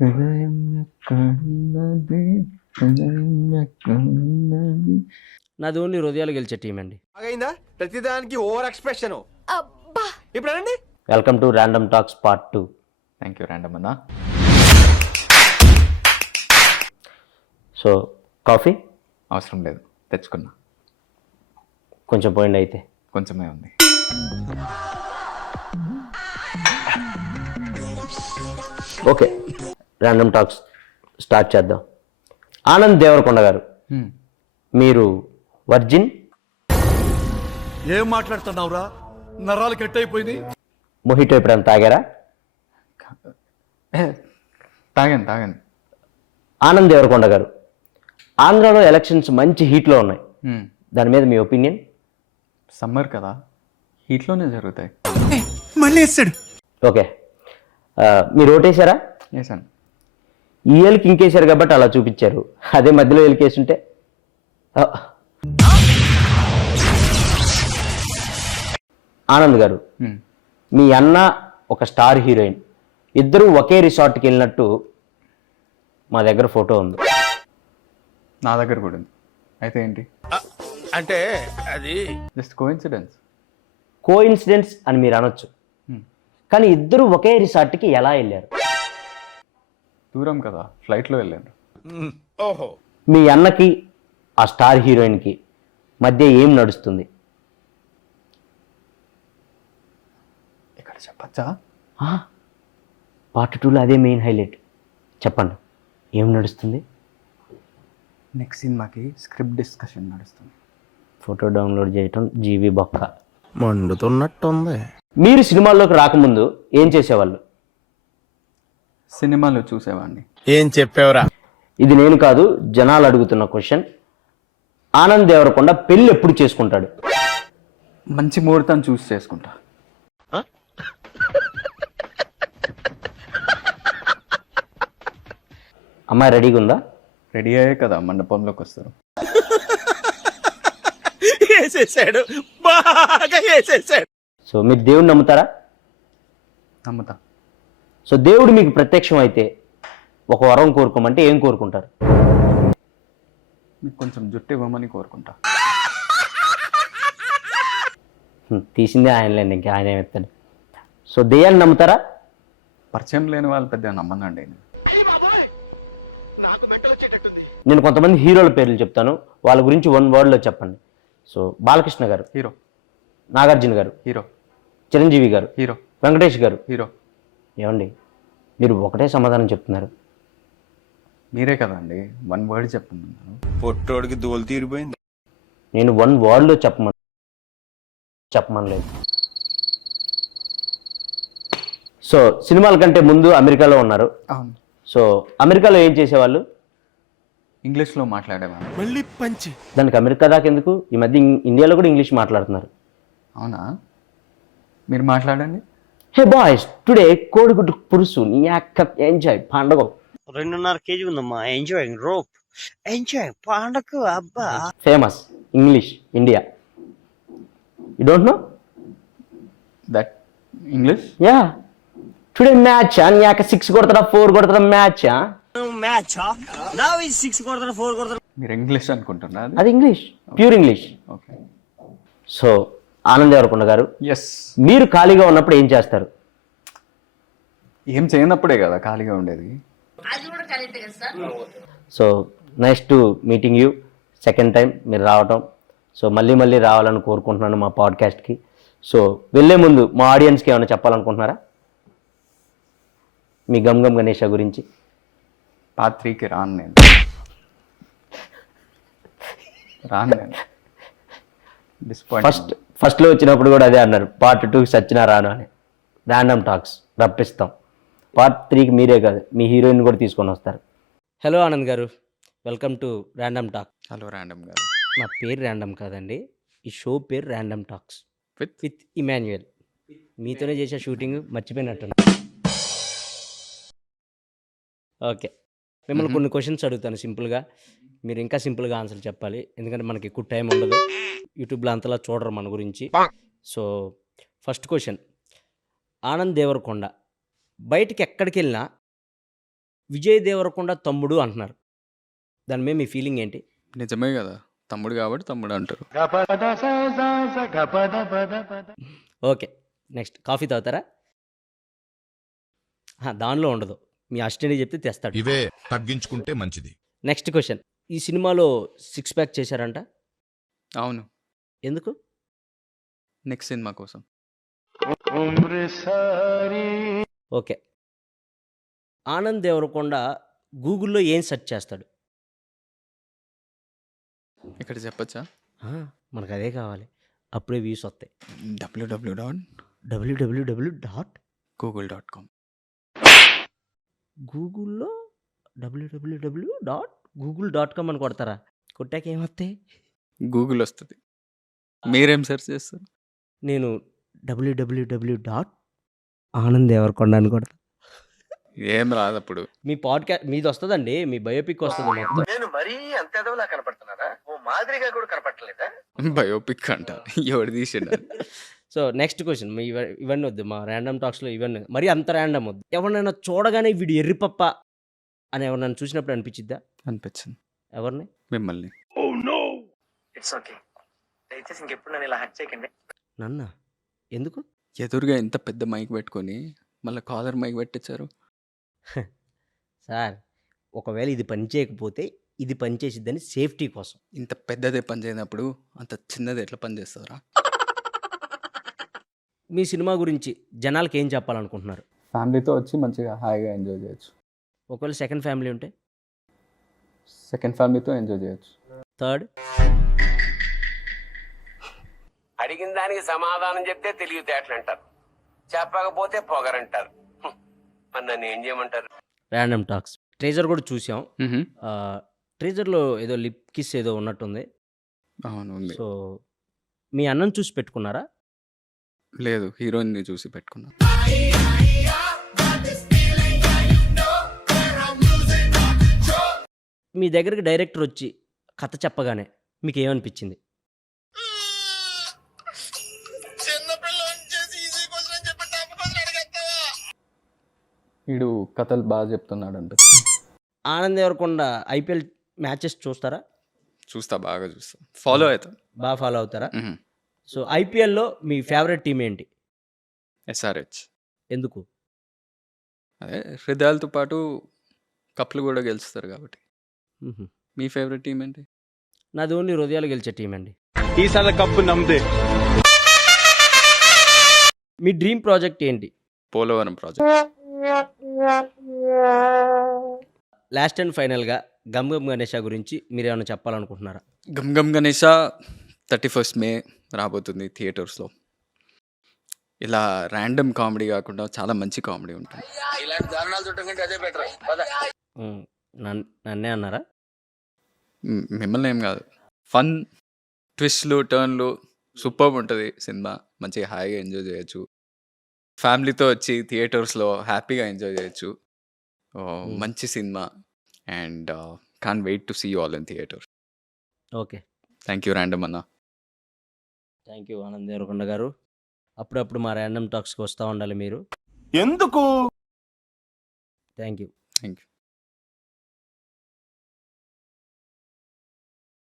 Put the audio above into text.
హృదయం ఎక్కడున్నది, హృదయం ఎక్కడున్నది. నాది ఓన్లీ హృదయాలు గెలిచే టీం అండి. అయిందా ప్రతిదానికి ఓవర్ ఎక్స్ప్రెషన్. ఇప్పుడు అనండి. Welcome to random talks part 2. Thank you random అన్న. సో కాఫీ అవసరం లేదు, తెచ్చుకున్నా. కొంచెం పోయింది అయితే. కొంచెమే ఉంది. ఓకే, ర్యాండమ్ టాక్స్ స్టార్ట్ చేద్దాం. ఆనంద్ దేవరకొండ గారు, మీరు వర్జిన్? ఏం మాట్లాడుతున్నావురా, నరాలు కట్ అయిపోయింది. మొహిటో ఎప్పుడైనా తాగారా? తాగాను. ఆనంద్ దేవరకొండ గారు, ఆంధ్రాలో ఎలక్షన్స్ మంచి హీట్లో ఉన్నాయి, దాని మీద మీ ఒపీనియన్? సమ్మర్ కదా, హీట్లోనే జరుగుతాయి. మళ్ళీ వేస్తాడు. ఓకే, మీరు ఓటేశారా? వేసాను. ఈ ఏళ్ళకి ఇంకేశారు కాబట్టి అలా చూపించారు, అదే మధ్యలో ఏళ్ళకేసుంటే ఆనంద్ గారు, మీ అన్న ఒక స్టార్ హీరోయిన్, ఇద్దరు ఒకే రిసార్ట్కి వెళ్ళినట్టు మా దగ్గర ఫోటో ఉంది. నా దగ్గర కూడా ఉంది. అయితే ఏంటి? అంటే అది జస్ట్ కోఇన్సిడెన్స్. కోఇన్సిడెన్స్ అని మీరు అనొచ్చు, కానీ ఇద్దరు ఒకే రిసార్ట్కి ఎలా వెళ్ళారు? దూరం కదా, ఫ్లైట్లో వెళ్ళాను. ఓహో. మీ అన్నకి ఆ స్టార్ హీరోయిన్కి మధ్య ఏం నడుస్తుంది? ఇక్కడ చెప్పచ్చా? పార్ట్ 2లో అదే మెయిన్ హైలైట్. చెప్పండి, ఏం నడుస్తుంది? నెక్స్ట్ సినిమాకి స్క్రిప్ట్ డిస్కషన్ నడుస్తుంది. ఫోటో డౌన్లోడ్ చేయటం జీవి బొక్క. మండుతున్నట్టుంది. మీరు సినిమాల్లోకి రాకముందు ఏం చేసేవాళ్ళు? సినిమాలో చూసేవాడిని. ఏం చెప్పావురా? ఇది నేను కాదు, జనాలు అడుగుతున్న క్వశ్చన్. ఆనంద్ దేవరకొండ పెళ్ళి ఎప్పుడు చేసుకుంటాడు? మంచి ముహూర్తం చూసి చేసుకుంటా. అమ్మాయి రెడీగా ఉందా? రెడీ అయ్యే కదా మండపంలోకి వస్తారు. వేసేసాడు, బాగా వేసేసాడు. సో మీరు దేవుడిని నమ్ముతారా? నమ్ముతా. సో దేవుడు మీకు ప్రత్యక్షం అయితే ఒక వరం కోరుకోమంటే ఏం కోరుకుంటారు? మీకు కొంచెం జుట్టు ఇవ్వమని కోరుకుంటా. తీసిందే ఆయనలేండి, ఇంకా ఆయన ఏమెత్తాడు. సో దెయ్యాన్ని నమ్ముతారా? పరిచయం లేని వాళ్ళు పెద్దగా నమ్మనండి. నేను కొంతమంది హీరోల పేర్లు చెప్తాను, వాళ్ళ గురించి 1 wordలో చెప్పండి. సో బాలకృష్ణ గారు, హీరో. నాగార్జున గారు, హీరో. చిరంజీవి గారు, హీరో. వెంకటేష్ గారు, హీరో. ఏమండి మీరు ఒకటే సమాధానం చెప్తున్నారు? మీరే కదండి 1 word చెప్తున్నాను. పొట్టోడికి దోలు తీరిపోయింది. నేను 1 wordలో చెప్పమనలేదు. సో సినిమాల కంటే ముందు అమెరికాలో ఉన్నారు. అవును. సో అమెరికాలో ఏం చేసేవాళ్ళు? ఇంగ్లీష్లో మాట్లాడేవాడిని. మళ్ళీ పంచి. దానికి అమెరికా దాకా ఎందుకు? ఈ మధ్య ఇండియాలో కూడా ఇంగ్లీష్ మాట్లాడుతున్నారు. అవునా? మీరు మాట్లాడండి. హే బాయ్స్, టుడే కోడిగుడ్డు పురుసు నీ అక్క ఎంజాయ్ పండగ. 2.5 kg ఉందమ్మా. ఎంజాయ్ రోప్, ఎంజాయ్ పండగ. అబ్బా famous English India. You don't know that English? Yeah. Today match నీ అక్క 6 కొడతారా 4 కొడతారా మ్యాచ్? మ్యాచ్ నా 6 కొడతారు 4 కొడతారు. మీరు ఇంగ్లీష్ అనుకుంటున్నా? అది English, pure English. Okay. So Anand Devarakonda గారు, ఎస్. మీరు ఖాళీగా ఉన్నప్పుడు ఏం చేస్తారు? ఏం చేయనప్పుడే కదా ఖాళీగా ఉండేది. So nice to meeting you, second time మీరు రావటం. సో మళ్ళీ రావాలని కోరుకుంటున్నాను మా పాడ్కాస్ట్కి. సో వెళ్ళే ముందు మా ఆడియన్స్కి ఏమైనా చెప్పాలనుకుంటున్నారా మీ గమ్ గణేష గురించి? పార్ట్ 3కి రాను నేను. ఫస్ట్లో వచ్చినప్పుడు కూడా అదే అన్నారు, పార్ట్ 2కి సచ్చినా రాను అని. Random talks రప్పిస్తాం. పార్ట్ 3కి మీరే కాదు, మీ హీరోయిన్ కూడా తీసుకొని వస్తారు. హలో ఆనంద్ గారు, welcome to random talk. Hello random గారు. నా పేరు ర్యాండమ్ కాదండి, ఈ షో పేరు ర్యాండమ్ టాక్స్ విత్ ఇమాన్యుయల్. మీతోనే చేసే షూటింగ్ మర్చిపోయినట్టున్నా. ఓకే, మిమ్మల్ని కొన్ని క్వశ్చన్స్ అడుగుతాను సింపుల్గా. మీరు ఇంకా సింపుల్గా ఆన్సర్ చెప్పాలి, ఎందుకంటే మనకి ఎక్కువ టైం ఉండదు, యూట్యూబ్లో అంతలా చూడరు మన గురించి. So first question, Anand Devarakonda బయటికి ఎక్కడికి వెళ్ళినా విజయ్ దేవరకొండ తమ్ముడు అంటున్నారు. దాని మీద మీ ఫీలింగ్ ఏంటి? నిజమే కదా, తమ్ముడు కాబట్టి తమ్ముడు అంటారు. ఓకే, నెక్స్ట్ కాఫీ తాగుతారా? దానిలో ఉండదు, మీ అసిస్టెంట్ చెప్తే తెస్తాడు. ఇవే తగ్గించుకుంటే మంచిది. నెక్స్ట్ క్వశ్చన్, ఈ సినిమాలో 6 ప్యాక్ చేశారంట, అవును, ఎందుకు? నెక్స్ట్ సినిమా కోసం. ఓకే, ఆనంద్ దేవరకొండ గూగుల్లో ఏం సెర్చ్ చేస్తాడు? ఇక్కడ చెప్పచ్చా? మనకు అదే కావాలి, అప్పుడే వ్యూస్ వస్తాయి. www.google.com. గూగుల్లో www.google.com అని కొడతారా? కొట్టాక ఏమొస్తాయి? గూగుల్ వస్తుంది. మీరేం సెర్చ్ చేస్తారు? నేను www.ఆనంద్ దేవరకొండ అని కొడతా. ఏం రాదు అప్పుడు. మీ పాడ్కాస్ట్ మీది వస్తుందండి, మీ బయోపిక్ వస్తుంది మొత్తం. నేను మరీ అంత ఎదవలా కనపడుతున్నారా? ఓ మాదిరిగా కూడా కనపడలేదా? బయోపిక్ అంట, ఎవడు తీసిండు? సో నెక్స్ట్ క్వశ్చన్, ఇవన్నీ వద్దు, మా ర్యాండమ్ టాక్స్లో ఇవన్నీ మరి అంత ర్యాండమ్ వద్దు. ఎవరినైనా చూడగానే వీడు ఎర్రిపప్ప అని ఎవరినైనా చూసినప్పుడు అనిపించిద్దా? అనిపించింది. ఎవరిని? మిమ్మల్ని. ఇట్స్ ఓకే, దయచేసి ఇంకెప్పుడు నన్ను ఇలా హట్ చేయకండి. నన్నా? ఎందుకు? ఎదురుగా ఇంత పెద్ద మైక్ పెట్టుకొని మళ్ళీ కాలర్ మైక్ పెట్టించారు. సార్, ఒకవేళ ఇది పని చేయకపోతే ఇది పని చేసిద్దని సేఫ్టీ కోసం. ఇంత పెద్దదే పని చేయనప్పుడు అంత చిన్నది ఎట్లా పని చేస్తారా? మీ సినిమా గురించి జనాలకి ఏం చెప్పాలనుకుంటున్నారు? ఫ్యామిలీతో వచ్చి మంచిగా హాయిగా ఎంజాయ్ చేయొచ్చు. ఒకవేళ సెకండ్ ఫ్యామిలీ ఉంటే? సెకండ్ ఫ్యామిలీతో ఎంజాయ్ చేయొచ్చు. థర్డ్? అడిగిన దానికి సమాధానం చెప్తే తెలివితేటలు అంటారు, చెప్పకపోతే పొగరంటారు. మరి నన్ను ఏం చేయమంటారు? ర్యాండమ్ టాక్స్ ట్రేజర్ కూడా చూసాం. ట్రేజర్లో ఏదో లిప్ కిస్ ఏదో ఉన్నట్టుంది. అవును, ఉంది. సో మీ అన్నం చూసి పెట్టుకున్నారా? లేదు, హీరోయిన్ని చూసి పెట్టుకున్నా. మీ దగ్గరికి డైరెక్టర్ వచ్చి కథ చెప్పగానే మీకు ఏమనిపించింది? వీడు కథలు బాగా చెప్తున్నాడు అంటే. ఆనంద్ దేవరకొండ ఐపీఎల్ మ్యాచెస్ చూస్తారా? చూస్తా, బాగా చూస్తా, ఫాలో అవుతా. బాగా ఫాలో అవుతారా? సో ఐపీఎల్లో మీ ఫేవరెట్ టీం ఏంటి? SRH. ఎందుకు? అదే హృదయాలతో పాటు కప్పులు కూడా గెలుస్తారు కాబట్టి. మీ ఫేవరెట్ టీం ఏంటి? నాది ఓన్లీ హృదయాలు గెలిచే టీం అండి. ఈసారి కప్పు నమ్మదే. మీ డ్రీమ్ ప్రాజెక్ట్ ఏంటి? పోలవరం ప్రాజెక్ట్. లాస్ట్ అండ్ ఫైనల్గా గమ్ గమ్ గణేష గురించి మీరు ఏమైనా చెప్పాలనుకుంటున్నారా? గమ్ గమ్ గణేష 31st May రాబోతుంది థియేటర్స్లో. ఇలా ర్యాండమ్ కామెడీ కాకుండా చాలా మంచి కామెడీ ఉంటుంది. ఇలాంటి దారుణాలు చుట్టం కంటే అదే బెటర్. నన్నే అన్నారా? మిమ్మల్ని ఏం కాదు. ఫన్, ట్విస్ట్లు, టర్న్లు సూపర్ ఉంటుంది సినిమా. మంచిగా హాయిగా ఎంజాయ్ చేయొచ్చు. ఫ్యామిలీతో వచ్చి థియేటర్స్లో హ్యాపీగా ఎంజాయ్ చేయొచ్చు. మంచి cinema and can wait to see you all in theatre. Okay, thank you random అన్న. థ్యాంక్ యూ ఆనంద్ దేవరకొండ గారు. అప్పుడప్పుడు మా ర్యాండమ్ టాక్స్కి వస్తూ ఉండాలి మీరు. ఎందుకు? Thank you. Thank you.